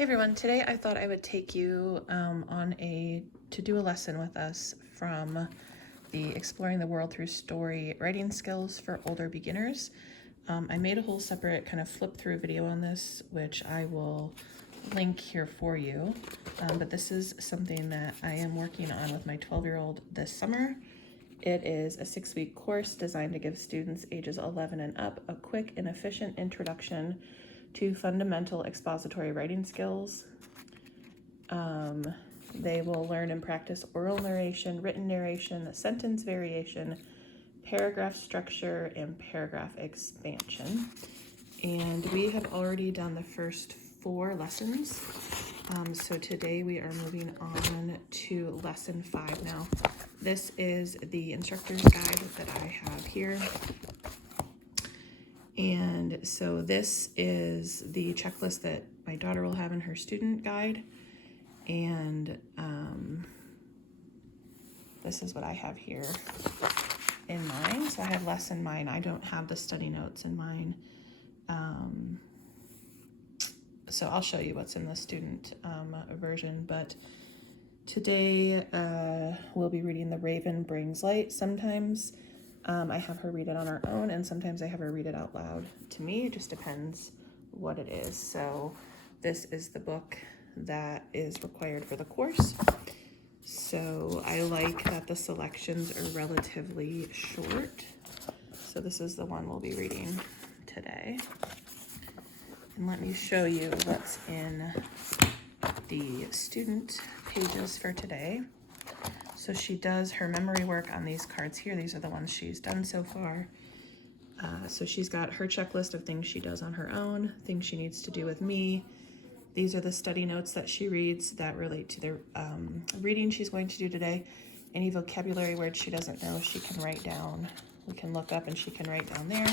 Hey everyone, today I thought I would take you to do a lesson with us from the Exploring the World Through Story writing skills for older beginners. I made a whole separate kind of flip through video on this, which I will link here for you. But this is something that I am working on with my 12-year-old this summer. It is a 6-week course designed to give students ages 11 and up a quick and efficient introduction to fundamental expository writing skills. They will learn and practice oral narration, written narration, sentence variation, paragraph structure, and paragraph expansion. And we have already done the first 4 lessons. So today we are moving on to lesson 5 now. This is the instructor's guide that I have here. And so this is the checklist that my daughter will have in her student guide. And this is what I have here in mine. So I have less in mine. I don't have the study notes in mine. So I'll show you what's in the student version. But today we'll be reading The Raven Brings Light. Sometimes I have her read it on her own, and sometimes I have her read it out loud to me. It just depends what it is. So this is the book that is required for the course. So I like that the selections are relatively short. So this is the one we'll be reading today. And let me show you what's in the student pages for today. So she does her memory work on these cards here. These are the ones she's done so far. So she's got her checklist of things she does on her own, things she needs to do with me. These are the study notes that she reads that relate to the reading she's going to do today. Any vocabulary words she doesn't know, she can write down. We can look up and she can write down there.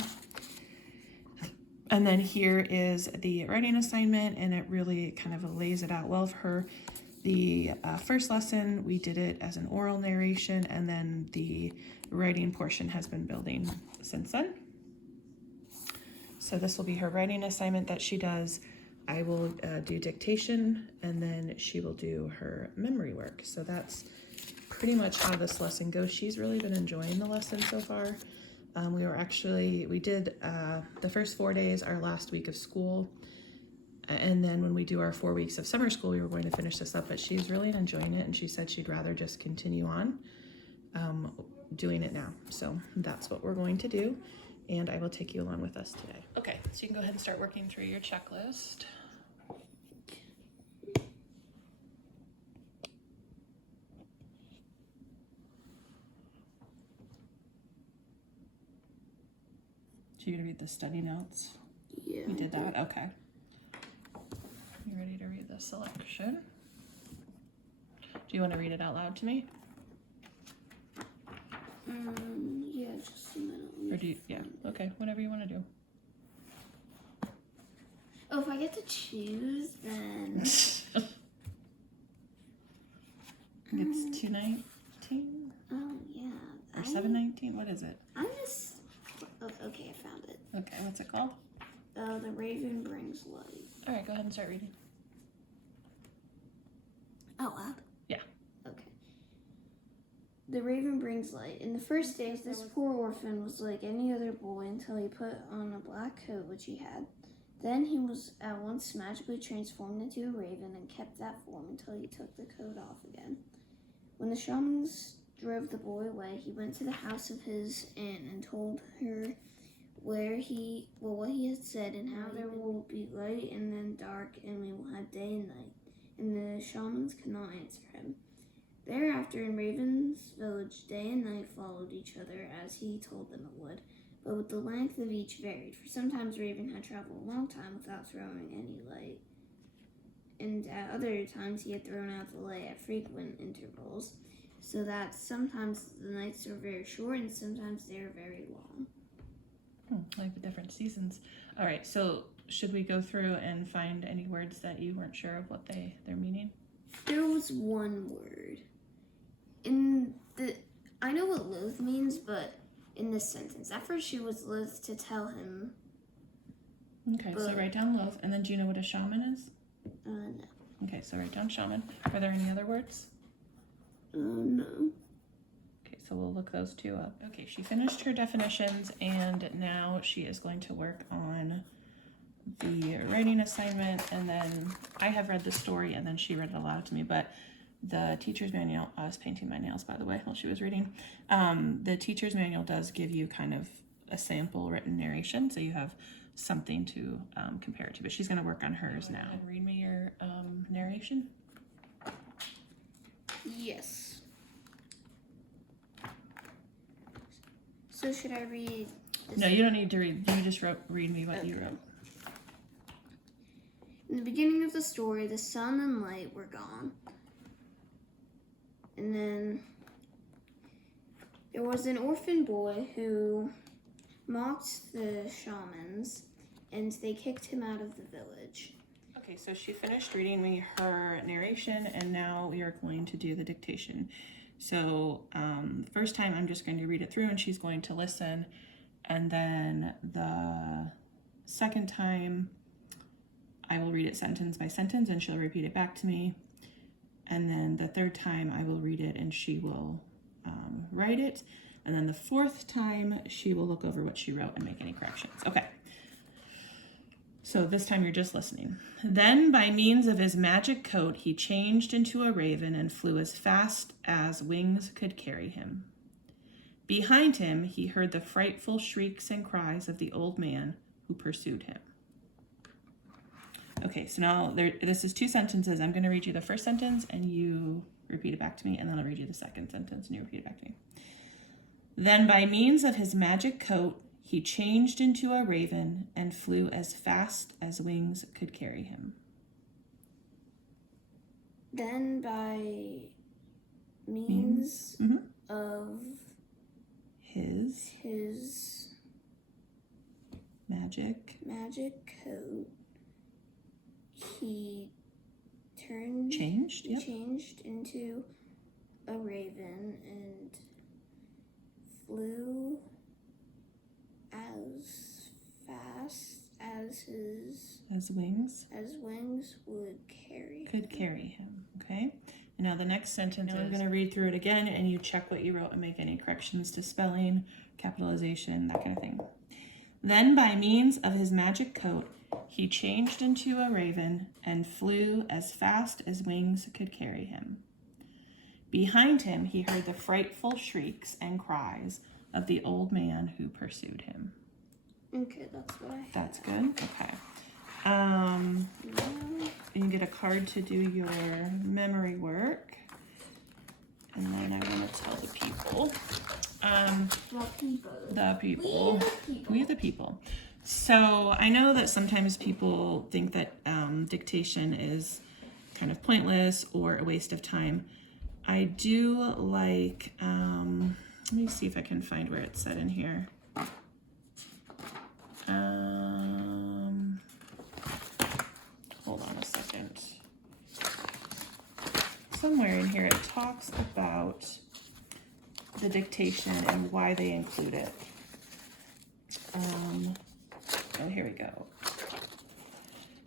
And then here is the writing assignment, and it really kind of lays it out well for her. The first lesson, we did it as an oral narration, and then the writing portion has been building since then. So this will be her writing assignment that she does. I will do dictation, and then she will do her memory work. So that's pretty much how this lesson goes. She's really been enjoying the lesson so far. We did the first 4 days, our last week of school. And then when we do our 4 weeks of summer school, we were going to finish this up, but she's really enjoying it, and she said she'd rather just continue on doing it now. So that's what we're going to do, and I will take you along with us today. Okay, so you can go ahead and start working through your checklist. So you're gonna read the study notes? Yeah. You did that? Okay. You ready to read the selection? Do you want to read it out loud to me? Yeah, just a minute. Or do you, yeah, okay, whatever you want to do. Oh, if I get to choose, then... It's 219? Oh, yeah. Or 719? What is it? I'm just... Oh, okay, I found it. Okay, what's it called? The Raven Brings Light. All right, go ahead and start reading. Out loud? Yeah. Okay. The Raven Brings Light. In the first days, this poor orphan was like any other boy until he put on a black coat, which he had. Then he was at once magically transformed into a raven and kept that form until he took the coat off again. When the shamans drove the boy away, he went to the house of his aunt and told her what he had said, and how there will be light and then dark, and we will have day and night. And the shamans could not answer him. Thereafter, in Raven's village, day and night followed each other as he told them it would, but with the length of each varied, for sometimes Raven had traveled a long time without throwing any light, and at other times he had thrown out the light at frequent intervals, so that sometimes the nights were very short and sometimes they were very long. Like the different seasons. All right, so should we go through and find any words that you weren't sure of what they're meaning? There was one word. I know what loath means, but in this sentence, at first she was loath to tell him. Okay, so write down loath, and then do you know what a shaman is? No. Okay, so write down shaman. Are there any other words? No. Okay, so we'll look those two up. Okay, she finished her definitions and now she is going to work on the writing assignment, and then I have read the story and then she read it aloud to me, but the teacher's manual, I was painting my nails by the way while she was reading, the teacher's manual does give you kind of a sample written narration, so you have something to compare it to, but she's going to work on hers now. And read me your narration. Yes. So should I read this? No, you don't need to read. You just read me what you wrote. In the beginning of the story, the sun and light were gone. And then there was an orphan boy who mocked the shamans, and they kicked him out of the village. Okay, so she finished reading me her narration, and now we are going to do the dictation. So the first time I'm just going to read it through and she's going to listen, and then the second time I will read it sentence by sentence and she'll repeat it back to me, and then the third time I will read it and she will write it, and then the fourth time she will look over what she wrote and make any corrections. Okay. So this time you're just listening. Then by means of his magic coat, he changed into a raven and flew as fast as wings could carry him. Behind him, he heard the frightful shrieks and cries of the old man who pursued him. Okay, so now this is two sentences. I'm going to read you the first sentence and you repeat it back to me, and then I'll read you the second sentence and you repeat it back to me. Then by means of his magic coat, he changed into a raven and flew as fast as wings could carry him. Then by means of his magic coat, he changed into a raven and flew as fast as wings could carry him. Okay, and now the next sentence I'm going to read through it again and you check what you wrote and make any corrections to spelling, capitalization, that kind of thing. Then by means of his magic coat, he changed into a raven and flew as fast as wings could carry him. Behind him, he heard the frightful shrieks and cries of the old man who pursued him. Okay, that's what I have. That's good. Okay. You can get a card to do your memory work. And then I want to tell the people. We the people. So I know that sometimes people think that dictation is kind of pointless or a waste of time. I do like, let me see if I can find where it's said in here. Hold on a second. Somewhere in here it talks about the dictation and why they include it. Oh, here we go.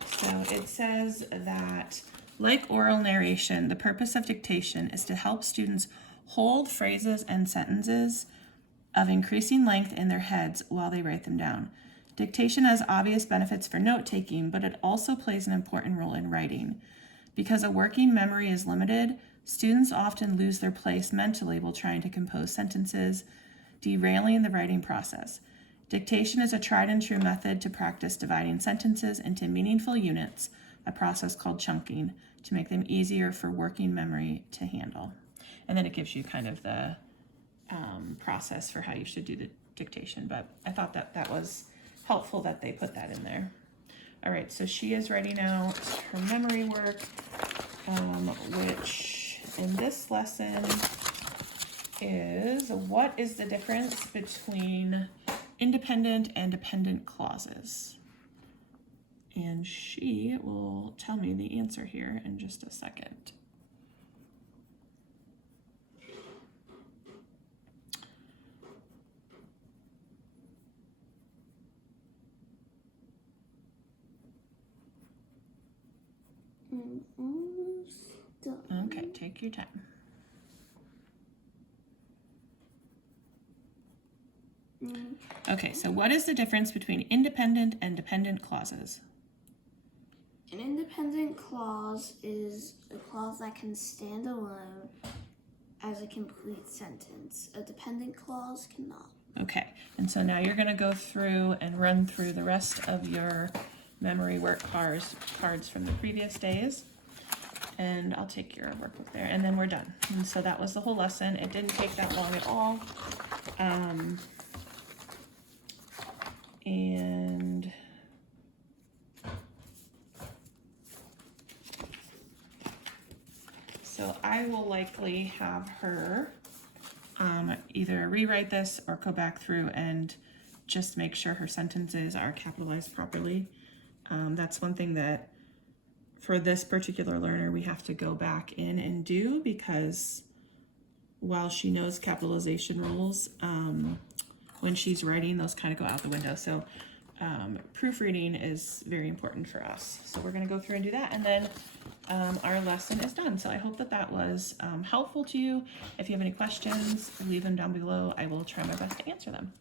So it says that, like oral narration, the purpose of dictation is to help students hold phrases and sentences of increasing length in their heads while they write them down. Dictation has obvious benefits for note-taking, but it also plays an important role in writing. Because a working memory is limited, students often lose their place mentally while trying to compose sentences, derailing the writing process. Dictation is a tried and true method to practice dividing sentences into meaningful units, a process called chunking, to make them easier for working memory to handle. And then it gives you kind of the process for how you should do the dictation, but I thought that was helpful that they put that in there. All right, so she is writing out her memory work, which in this lesson is, what is the difference between independent and dependent clauses? And she will tell me the answer here in just a second. done. Okay, take your time. Okay, so what is the difference between independent and dependent clauses? An independent clause is a clause that can stand alone as a complete sentence. A dependent clause cannot. Okay, and so now you're going to go through and run through the rest of your memory work cards from the previous days. And I'll take your workbook there, and then we're done. And so that was the whole lesson. It didn't take that long at all. And so I will likely have her either rewrite this or go back through and just make sure her sentences are capitalized properly. That's one thing that for this particular learner we have to go back in and do, because while she knows capitalization rules, when she's writing, those kind of go out the window. So proofreading is very important for us. So we're going to go through and do that, and then our lesson is done. So I hope that that was helpful to you. If you have any questions, leave them down below. I will try my best to answer them.